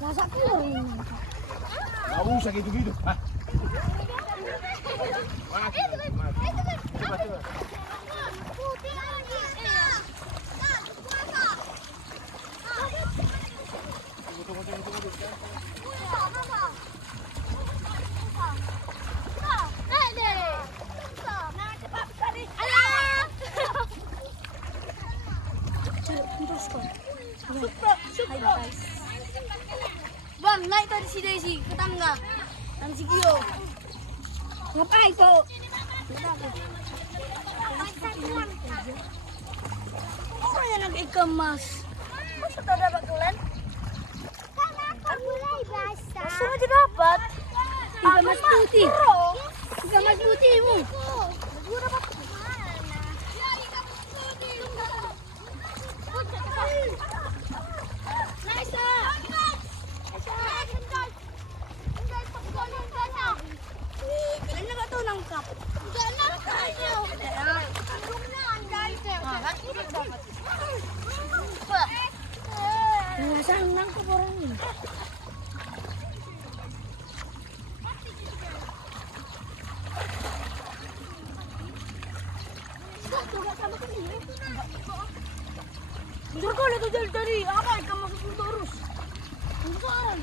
Nasa chlorine. Nausa gitu-gitu. Ah. Supra. Bang, naik tadi si Desi ke tangga. Dan si Gio. Ngapain itu? Oh, yang nag-ikemas. Masa tak dapat tulen? Kenapa mulai basah? Langsung aja dapat. Tiga mas putih. Tiga mas putih mu. Gue dapat mana? Kalian nggak tahu nangkap. Nggak salah nangkap orang ini. Bentar kali tuh dari apa ikan masuk terus. Bentar.